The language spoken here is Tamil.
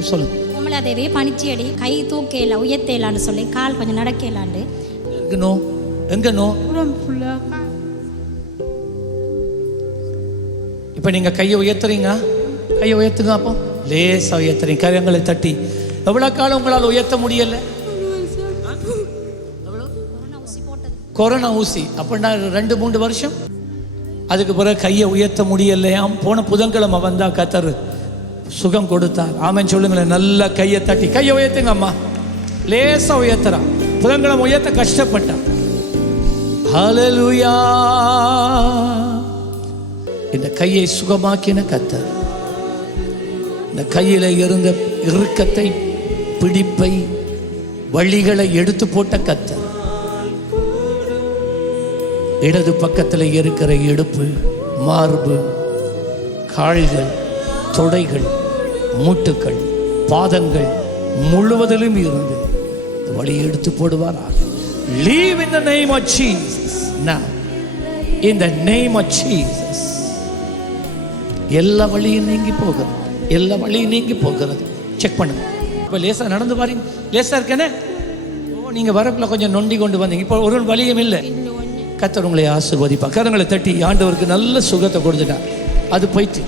சொல்லுங்க கோமலாதேவி பனிச்சியடி கை தூக்கல உயர்த்தலான்னு சொல்லி கால் கொஞ்சம் நடக்கலாண்டு. எங்க நோ எங்க நோ உடம்பு ஃபுல்லாக இப்போ நீங்கள் கையை உயர்த்துறீங்க? கையை உயர்த்துங்க அப்போ. லேசாக உயர்த்துறீங்க. கரங்களை தட்டி. எவ்வளோ காலம் உங்களால் உயர்த்த முடியல? கொரோனா ஊசி. அப்படின்னா ரெண்டு மூன்று வருஷம்? அதுக்கு பிறகு கையை உயர்த்த முடியலையாம். போன புதன்கிழமை வந்தா கத்தர். சுகம் கொடுத்தார். ஆமன் சொல்லுங்களேன். நல்லா கையை தட்டி. கையை உயர்த்துங்க அம்மா. லேசா உயர்த்துறான். புதன்கிழமை உயர்த்த கஷ்டப்பட்டான். ஹalleluya. இந்த கையை சுகமாக்கின கத்தர் இந்த கையில இருந்த இறுக்கத்தை பிடிப்பை வழிகளை எடுத்து போட்ட கத்தர் இடது பக்கத்தில் இருக்கிற இடுப்பு மார்பு கால்கள் தொடைகள் மூட்டுக்கள் பாதங்கள் முழுவதிலும் இருந்து வழி வழியை எடுத்து போடுவாராக. Live in the name of Jesus now in the name of எல்லா வழியும் நீங்கி போகிறது. எல்லா வழியும் நீங்கி போகிறது. செக் பண்ணுங்க. இப்போ லேசா நடந்து பாருங்க லேசா இருக்கேனே? ஓ நீங்க வரக்குள்ள கொஞ்சம் நொண்டி கொண்டு வந்தீங்க. இப்போ ஒரு வழியும் இல்லை. கத்தர் உங்களை ஆசிர்வதிப்பா கரங்களை தட்டி ஆண்டவருக்கு நல்ல சுகத்தை கொடுத்துட்டா அது போயிட்டு